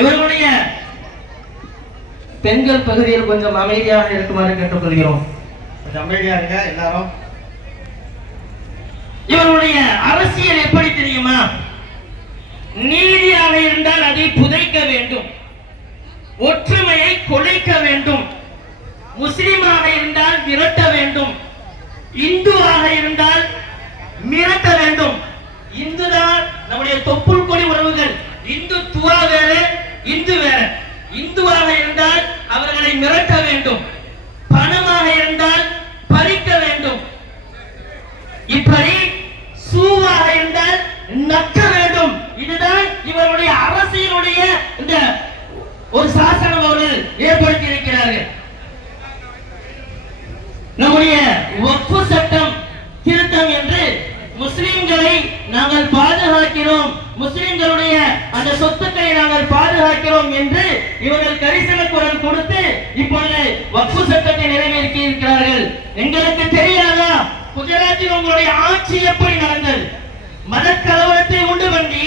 இவர்களுடைய பெண்கள் பகுதியில் கொஞ்சம் அமைதியாக இருக்குமாறு கேட்டுக்கொள்கிறோம். கொஞ்சம் அமைதியா இருங்க எல்லாரும். இவருடைய அரசியல் எப்படி தெரியுமா? நீதியாக இருந்தால் அதை புதைக்க வேண்டும், ஒற்றுமையை கொலைக்க வேண்டும், முஸ்லிமாக இருந்தால் விரட்ட வேண்டும், இந்துவாக இருந்தால் மிரட்ட வேண்டும். இந்துதான் நம்முடைய தொப்புள் கொடி உறவுகள். இந்துத்துவா வேற, இந்து வேற. இந்துவாக இருந்தால் அவர்களை மிரட்ட வேண்டும், பணமாக இருந்தால் பறிக்க வேண்டும், இப்படி சூவாக இருந்தால் நக்க வேண்டும். இதுதான் இவருடைய அரசியலுடைய இந்த ஒரு சாசனம் அவர்கள் ஏற்படுத்தி இருக்கிறார்கள். நம்முடைய வக்ஃபு சட்டம் திருத்தம் என்று முஸ்லிம்களை நாங்கள் பாதுகாக்கிறோம், முஸ்லிம்களுடைய அந்த சொத்துக்களை நாங்கள் பாதுகாக்கிறோம் என்று இவர்கள் கரிசன குரல் கொடுத்து இப்பொழுது வக்ஃபு சட்டத்தை நிறைவேற்றி இருக்கிறார்கள். எங்களுக்கு தெரியாதா குஜராத்தில் உங்களுடைய ஆட்சி எப்படி நடந்தது? மதக்கலவரத்தை உண்டு பண்ணி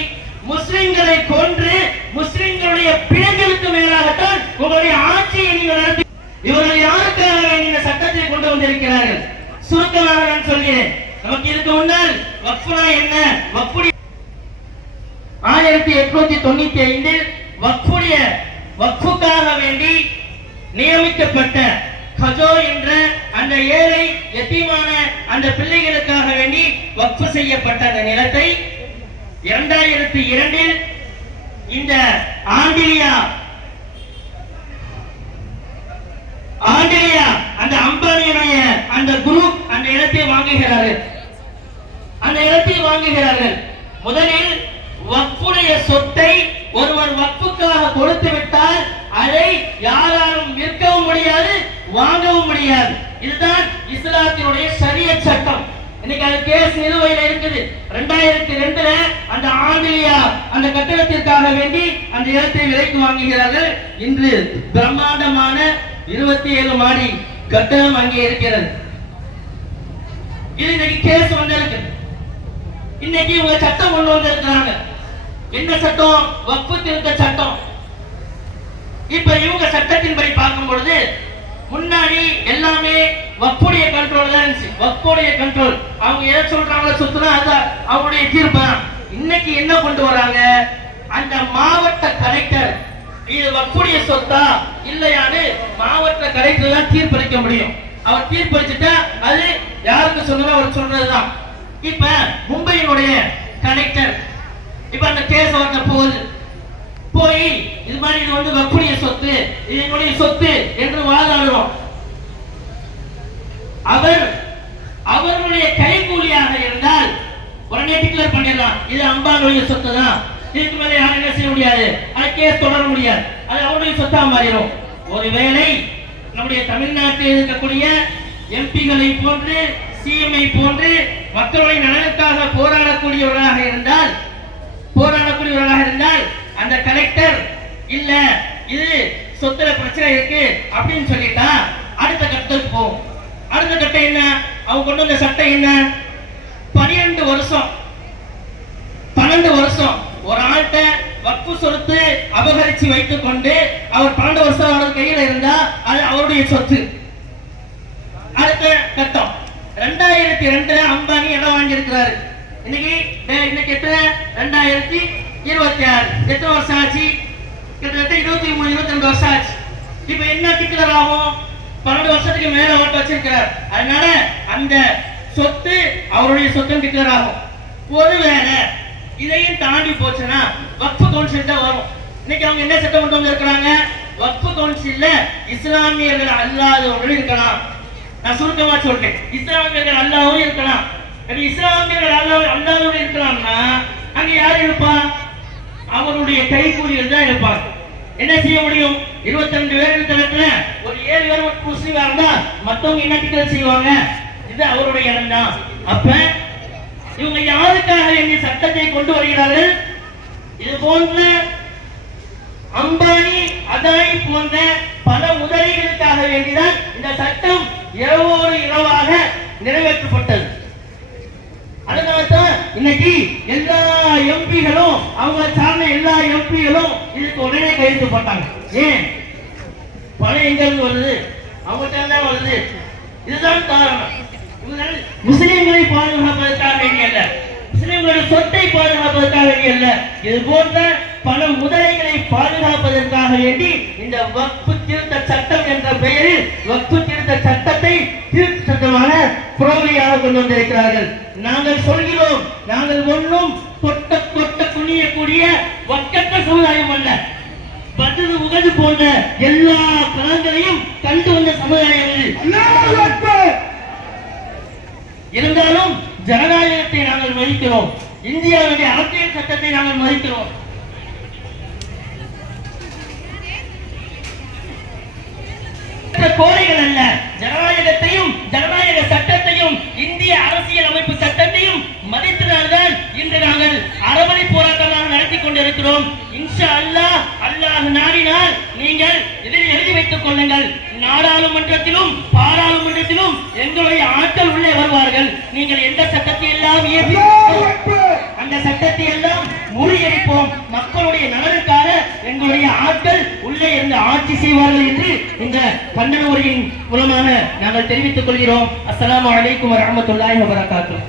முஸ்லிம்களை கொன்று முஸ்லிம்களுடைய பிணங்களுக்கு மேலாகத்தான் உங்களுடைய ஆட்சியை நீங்கள் நடத்தி. இவர்கள் யாருக்காக இந்த சட்டத்தை கொண்டு வந்திருக்கிறார்கள்? சுருக்கமாக நான் சொல்கிறேன். நமக்கு இதுக்கு முன்னால் வக்ஃபுனா என்ன, வக்ஃபுடைய 1895 வக்ஃபுக்காக வேண்டி நியமிக்கப்பட்ட கஜோ என்ற அந்த ஏழை யத்தீமான அந்த பிள்ளைகளுக்காக வேண்டி வக்ஃபு செய்யப்பட்ட அந்த நிலத்தை 2002 இந்த ஆண்டிலியா அந்த அம்பானியுடைய அந்த குரூப் அந்த இடத்தை வாங்குகிறார்கள். முதலில் வக்ஃபுடைய சொத்தை ஒருவர் வக்ஃபுக்காக கொடுத்து விட்டால் அதை யாராலும் விற்கவும் முடியாது, வாங்கவும் முடியாது. இதுதான் இஸ்லாத்தினுடைய ஷரியத் சட்டம். இன்னைக்கு அது கேஸ் நிலுவையில் இருக்குது. 2002 அந்த ஆண்டிலியா அந்த கட்டடத்திற்காக வேண்டி அந்த இடத்தை விலைக்கு வாங்குகிறார்கள். இன்று பிரம்மாண்டமான 27 மாடி கட்டணம் அங்கே இருக்கிறது. இது இன்னைக்கு கேஸ் வந்திருக்கு. இன்னைக்கு இவங்க சட்டம் கொண்டு வந்திருக்கிறாங்க. என்ன சட்டம்? வக்ஃபு திருத்த சட்டம். இப்ப இவங்க சட்டத்தின்படி பார்க்கும் பொழுது முன்னாடி எல்லாமே வக்ஃபுடைய கண்ட்ரோல் தான் இருந்துச்சு. வக்ஃபுடைய கண்ட்ரோல், அவங்க எதை சொல்றாங்களோ சொத்துனா அது அவங்களுடைய தீர்ப்பு. இன்னைக்கு என்ன கொண்டு வராங்க? அந்த மாவட்ட கலெக்டர் இது வக்ஃபுடைய சொத்தா இல்லையான்னு மாவட்ட கலெக்டர் தான் தீர்ப்பளிக்க முடியும். அவர் தீர்ப்பளிச்சுட்டா அது யாருக்கு சொன்னதோ அவர் சொன்னதுதான். இப்ப மும்பையினுடைய கலெக்டர் இப்ப அந்த கேஸ் அவர்கிட்ட போய் இது மாதிரி இது வந்து வக்ஃபுடைய சொத்து, இது என்னுடைய சொத்து என்று வாதாடுறோம். அவர்களுடைய கைகூலியாக இருந்தால் உடனே டிக்ளேர் பண்ணிடலாம், இது அம்பானுடைய சொத்து தான், இதுக்கு மேல யாரும் என்ன செய்ய முடியாது, அது கேஸ் தொடர முடியாது, அது அவருடைய சொத்தா மாறிடும். ஒருவேளை நம்முடைய தமிழ்நாட்டில் இருக்கக்கூடிய எம்பிகளை போன்று சிஎம்ஐ போன்று மக்களுடைய நலனுக்காக போராடக்கூடியவர்களாக இருந்தால் அந்த கலெக்டர் இல்ல இது சொத்துல பிரச்சனை இருக்கு அப்படின்னு சொல்லிட்டா அடுத்த கட்டத்துக்கு போகும். அடுத்த கட்டம் என்ன? அவங்க கொண்டு வந்த சட்டம் என்ன? 12 வருஷம் ஒரு ஆள்கிட்ட வக்ஃபு சொத்து அபகரிச்சு வைத்துக் கொண்டு அவர் 12 வருஷம் அவரது கையில இருந்தா அது அவருடைய சொத்து. அடுத்த கட்டம் 2002 அம்பானி இடம் வாங்கியிருக்கிறாரு. இன்னைக்கு எத்தனை? 2026. எத்தனை வருஷம் ஆச்சு? கிட்டத்தட்ட 23-22 வருஷம் ஆச்சு. இப்ப என்ன டிக்ளேர் ஆகும்? 12 வருஷத்துக்கு மேல ஓட்டு வச்சிருக்கிறார். அதனால அந்த சொத்து அவருடைய சொத்து டிக்ளேர் ஆகும். ஒருவேளை இதையும் தாண்டி போச்சுன்னா வக்ஃபு கவுன்சில் தான் வரும். இன்னைக்கு அவங்க என்ன சட்டம் கொண்டு வந்திருக்கிறாங்க? வக்ஃபு கவுன்சில்ல இஸ்லாமியர்கள் அல்லாதவர்கள் இருக்கலாம். நான் சுருக்கமா சொல்றேன், இஸ்லாமியர்கள் அல்லாதவர்கள் இருக்கலாம். இஸ்லாமியர்கள் அல்லாதவர்கள் இருக்கலாம்னா அங்க யார் இருப்பா? அவருடைய கைகூலிகள் தான் இருப்பாங்க. என்ன செய்ய முடியும்? 22 பேர் தரத்துல ஒரு 7 பேர் முஸ்லீமா இருந்தா மத்தவங்க என்ன டிக்ளேர் செய்வாங்க? இது அவருடைய இடம் தான். அப்ப இவங்க யாருக்காக இந்த சட்டத்தை கொண்டு வருகிறார்கள்? இது போன்ற அம்பானி அதானி போன்ற பல முதலீடுகளுக்காக வேண்டிதான் இந்த சட்டம் இரவோடு இரவாக நிறைவேற்றப்பட்டது. அதனால்தான் இன்னைக்கு எல்லா எம்பிகளும் அவங்க சார்ந்த எல்லா எம்பிகளும் இதுக்கு உடனே கையெழுத்து போட்டாங்க. ஏன் பணம் எங்க இருந்து வருது? அவங்க தான் வருது. இதுதான் காரணம். முஸ்லிம்களை பாதுகாப்பதற்காக வேண்டிய அல்ல, முஸ்லிம்களுடைய சொத்தை பாதுகாப்பதற்காக வேண்டிய அல்ல, இது போன்ற பல முதலைகளை பாதுகாப்பதற்காக வேண்டி இந்த வக்ஃபு திருத்த சட்டம் என்ற பெயரில் வக்ஃபு திருத்த சட்டத்தை திருத்த சட்டமான புறவழியாக கொண்டு வந்திருக்கிறார்கள். நாங்கள் சொல்கிறோம், நாங்கள் ஒன்றும் தொட்ட தொட்ட துணியக்கூடிய வக்கற்ற சமுதாயம் அல்ல. பத்ரு உகது போன்ற எல்லா களங்களையும் கண்டு வந்த சமுதாயம் இது. இருந்தாலும் ஜனநாயகத்தை நாங்கள் மதிக்கிறோம், இந்தியாவுடைய அரசியல் சட்டத்தை நாங்கள் மதிக்கிறோம். கோரிகள் அல்ல, ஜனநாயகத்தையும் ஜனநாயக சட்டத்தையும் இந்திய அரசியல் அமைப்பு சட்டத்தையும் மதித்ததால்தான் இன்று நாங்கள் அறவழி போராட்டமாக நடத்தி கொண்டிருக்கிறோம். இன்ஷா அல்லாஹ், அல்லாஹ் நாடினால் நீங்கள் இதில் எழுதி வைத்துக் கொள்ளுங்கள். நாடாளுமன்றத்திலும் பாராளுமன்றத்திலும் எங்களுடைய ஆட்கள் உள்ளே வருவார்கள். நீங்கள் எந்த சட்டத்தை எல்லாம் அந்த சட்டத்தை எல்லாம் முறியடிப்போம். மக்களுடைய நலனுக்காக எங்களுடைய ஆட்கள் உள்ளே இருந்து ஆட்சி செய்வார்கள் என்று இந்த கண்டன உரையின் மூலமாக நாங்கள் தெரிவித்துக் கொள்கிறோம். அஸ்ஸலாமு அலைக்கும் வரஹ்மத்துல்லாஹி வபரகாத்துஹு.